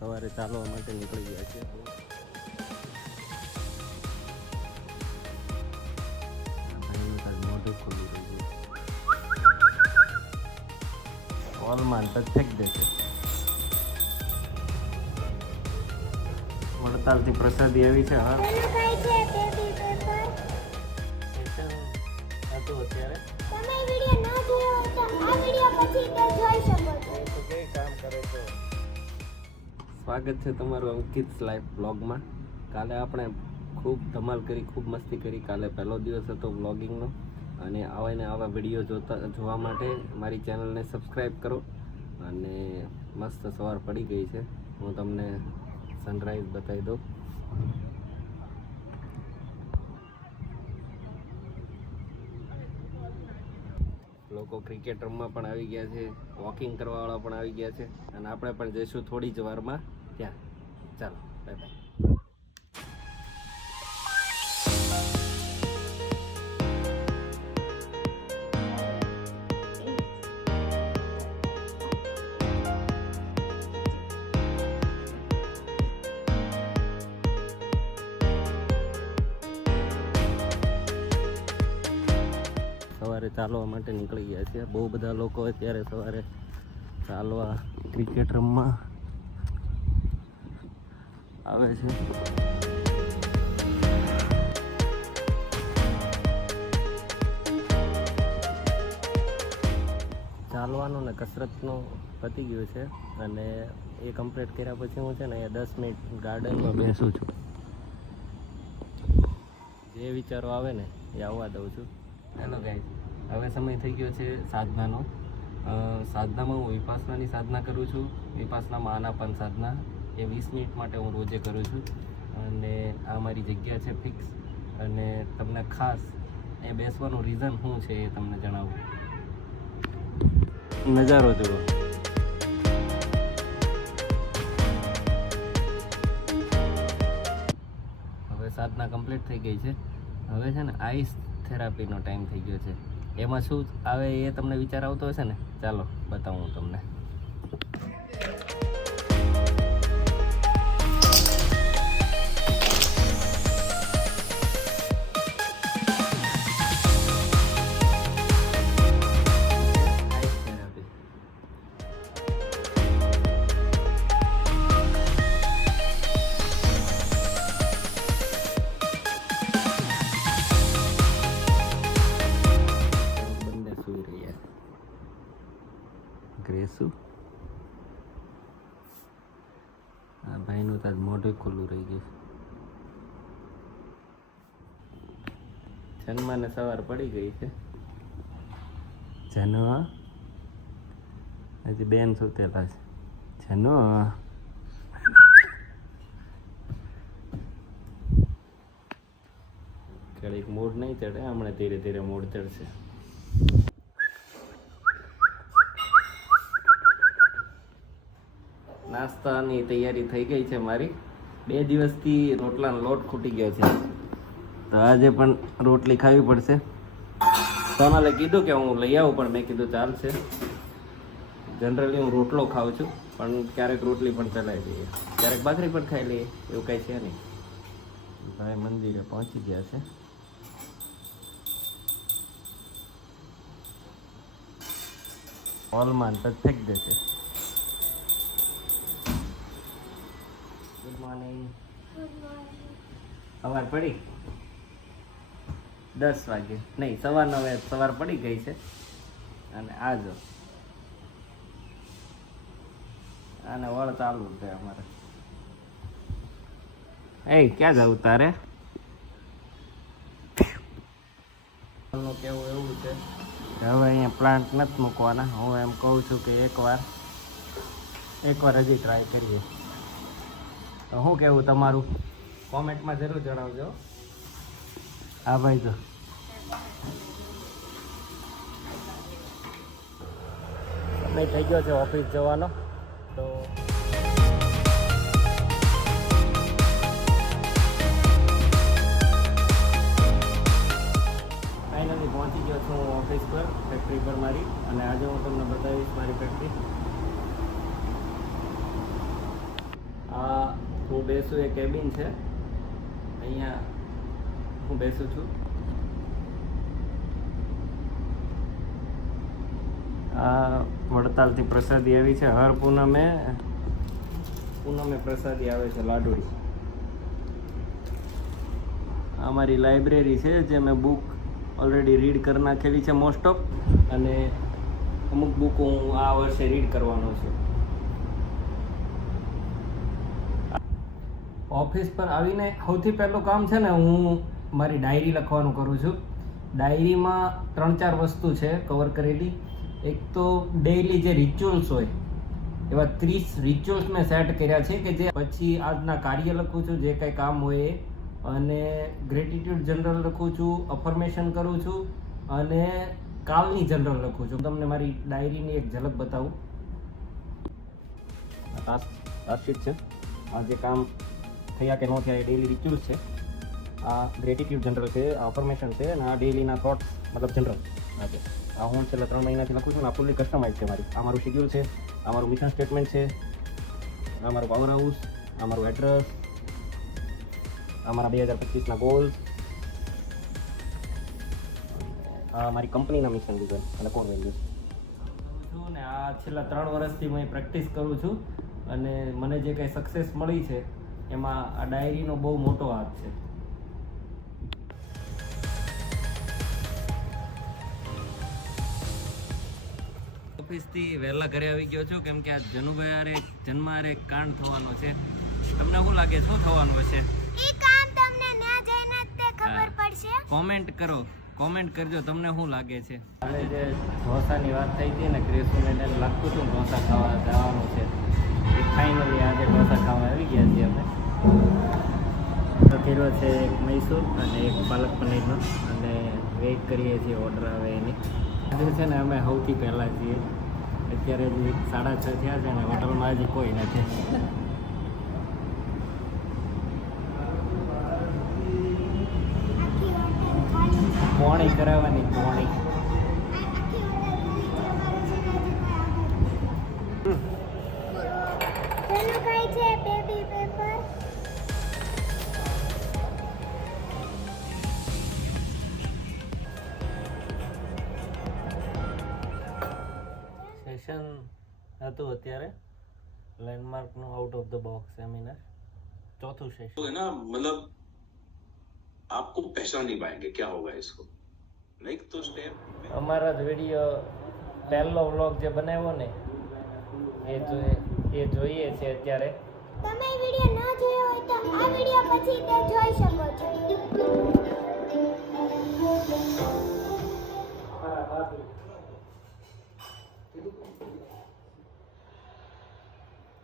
સવારે ચાલવા માટે નીકળી ગયા છે. મોઢું ખુલ્લું થઈ ગયું હોલમાં ટચ ફેંક દેશે વડતાલથી પ્રસાદી આવી છે હા. છે અત્યારે. તમે વિડિયો ન જોયો તો આ વિડિયો પછી તે જોઈ શકો છો. તો કે કામ કરે તો સ્વાગત છે તમારું અંકિત લાઈફ બ્લોગમાં કાલે આપણે ખૂબ ધમાલ કરી, ખૂબ મસ્તી કરી. કાલે પહેલો દિવસ હતો બ્લોગિંગનો અને આવા ને આવા વીડિયો જોતા, જોવા માટે મારી ચેનલને સબસ્ક્રાઈબ કરો. અને મસ્ત સવાર પડી ગઈ છે. હું તમને સનરાઈઝ બતાવી દઉં. લોકો ક્રિકેટ રમવા પણ આવી ગયા છે વોકિંગ કરવાવાળા પણ આવી ગયા છે. અને આપણે પણ જઈશું થોડી જ વારમાં ત્યાં. ચાલો બાય બાય સવારે ચાલવા માટે નીકળી ગયા છે. બહુ બધા લોકો અત્યારે સવારે ચાલવા ક્રિકેટ રમવા આવે છે. ચાલવાનું ને કસરતનું પતી ગયું છે અને એ કમ્પ્લીટ કર્યા પછી હું છે ને અહીંયા દસ મિનિટ ગાર્ડનમાં બેસું છું. જે વિચારો આવે ને એ આવવા દઉં છું. હેલો ગાઈઝ હવે સમય થઈ ગયો છે સાધનાનો. સાધનામાં હું વિપાસનાની સાધના કરું છું. વિપાસનામાં આનાપાન સાધના. એ વીસ મિનિટ માટે હું રોજે કરું છું. અને આ મારી જગ્યા છે ફિક્સ અને તમને ખાસ એ બેસવાનું રીઝન શું છે એ તમને જણાવું. નજારો જુઓ. હવે સાધના કમ્પ્લીટ થઈ ગઈ છે. હવે છે ને આઈસ થેરાપીનો ટાઈમ થઈ ગયો છે. એમાં શું આવે એ તમને વિચાર આવતો હશે ને? ચાલો બતાવું હું તમને. ભાઈનું તાજ ખુલ્લું રહી ગયું. જન્માને સવાર પડી ગઈ છે. જનો હજી બેન સુતેલા છે. જનો ક્યારેક મૂડ નહીં ચડે હમણાં ધીરે ધીરે મૂડ ચડશે. નાસ્તાની તૈયારી થઈ ગઈ છે મારી. બે દિવસથી રોટલાનો લોટ ખૂટી ગયો છે. તો આજે પણ રોટલી ખાવી પડશે. સોનાલે કીધું કે હું લઈ આવું, પણ મેં કીધું ચાલશે. જનરલી હું રોટલો ખાઉં છું, પણ ક્યારેક રોટલી પણ ચલાવી દઈએ. ક્યારેક ભાખરી પણ ખાઈ લઈએ, એવું કાંઈ છે નહીં. ભાઈ મંદિરે પહોંચી ગયા છે. હોલમાં તો ફેંક દેશે મોર્નિંગ સવાર પડી? દસ વાગે. નહીં સવાર નવે સવાર પડી ગઈ છે. અને આ જો. અને વળ ચાલુ છે અમારે. એ ક્યાં જવું તારે? કેવું એવું છે? કે હવે અહીંયા પ્લાન્ટ નથી મૂકવાના. હું એમ કહું છું કે એકવાર એકવાર હજી ટ્રાય કરીએ. તો શું કહેવું તમારું? કોમેન્ટમાં જરૂર જણાવજો. હા, ભાઈ તો સમય થઈ ગયો છે ઓફિસ જવાનો. તો ફાઇનલી પહોંચી ગયો છું ઓફિસ પર ફેક્ટરી પર મારી. અને આજે હું તમને બતાવીશ મારી ફેક્ટરી હું બેસું એ કેબિન છે. અહીંયા હું બેસું છું. આ વડતાલથી પ્રસાદી આવી છે. હર પૂનમે પૂનમે પ્રસાદી આવે છે લાડુડી. આ મારી લાઇબ્રેરી છે જે મેં બુક ઓલરેડી રીડ કરી નાખેલી છે મોસ્ટ ઓફ અને અમુક બુક હું આ વર્ષે રીડ કરવાનો છું. ઓફિસ પર આવીને સૌથી પહેલું કામ છે ને, હું મારી ડાયરી લખવાનું કરું છું. ડાયરીમાં ત્રણ ચાર વસ્તુ છે કવર કરેલી. એક તો ડેઈલી જે રિચ્યુઅલ્સ હોય, એવા ત્રીસ રિચ્યુઅલ્સ મેં સેટ કર્યા છે કે જે પછી આજના કાર્ય લખું છું, જે કંઈ કામ હોય એ. અને ગ્રેટિટ્યુડ જનરલ લખું છું અફર્મેશન કરું છું, અને કાલની જનરલ લખું છું. તમને મારી ડાયરીની એક ઝલક બતાવું. આ શીટ છે. આ જે કામ થયા કે ન થયા એ ડેલી રિચ્યુઅલ્સ છે. આ ગ્રેટિટ્યુડ જનરલ છે આ અફર્મેશન છે અને આ ડેલીના થોટ્સ મતલબ જનરલ છે આ હું છેલ્લા ત્રણ મહિનાથી લખું છું ને આ ફૂલી કસ્ટમાઇઝ છે મારી. આ મારું શેડ્યુલ છે આ મારું મિશન સ્ટેટમેન્ટ છે આ મારું પાવર હાઉસ આ મારું એડ્રેસ આ મારા બે હજાર પચીસના ગોલ્સ આ મારી કંપનીના મિશન વિઝન અને કોર વેલ્યુઝ છું. ને આ છેલ્લા ત્રણ વર્ષથી હું પ્રેક્ટિસ કરું છું અને મને જે કંઈ સક્સેસ મળી છે એમાં આ ડાયરીનો બહુ મોટો હાથ છે. ઓફિસથી વહેલા ઘરે આવી ગયો છું કેમ કે આ જનુભાઈ જન્મારે કાંડ થવાનો છે. તમને શું લાગે શું થવાનું હશે? ઈ કામ તમને ના જઈને જ તે ખબર હા. પડશે. કોમેન્ટ કરો કોમેન્ટ કરજો તમને શું લાગે છે? અને જે ઢોસાની વાત થઈ હતી ને એને લાગતું હતું ઢોસા ખાવા જવાનું છે. ફાઇનલી આજે ઢોસા ખાવા આવી ગયા છીએ અમે. કર્યો છે એક મૈસૂર અને એક પાલક પનીરનો. અને વેઇટ કરીએ છીએ ઓર્ડર આવે એની. આજે છે ને અમે સૌથી પહેલાં છીએ. અત્યારે જે સાડા છ થયા છે ને હોટલમાં હજી કોઈ નથી. પોણી કરાવવાની પોણી. સેશન હતું અત્યારે લેન્ડમાર્કનું out of the box seminar ચોથું तो સેશન है ना मतलब आपको पहचान नहीं पाएंगे क्या होगा इसको नेक्स्ट तो स्टेप અમારા જ વિડીયો પહેલો વ્લોગ જે બનાવ્યો ને એ જોઈએ એ જોઈએ છે અત્યારે તમે વિડિયો ન જોયો હોય તો આ વિડિયો પછી તે જોઈ શકો છો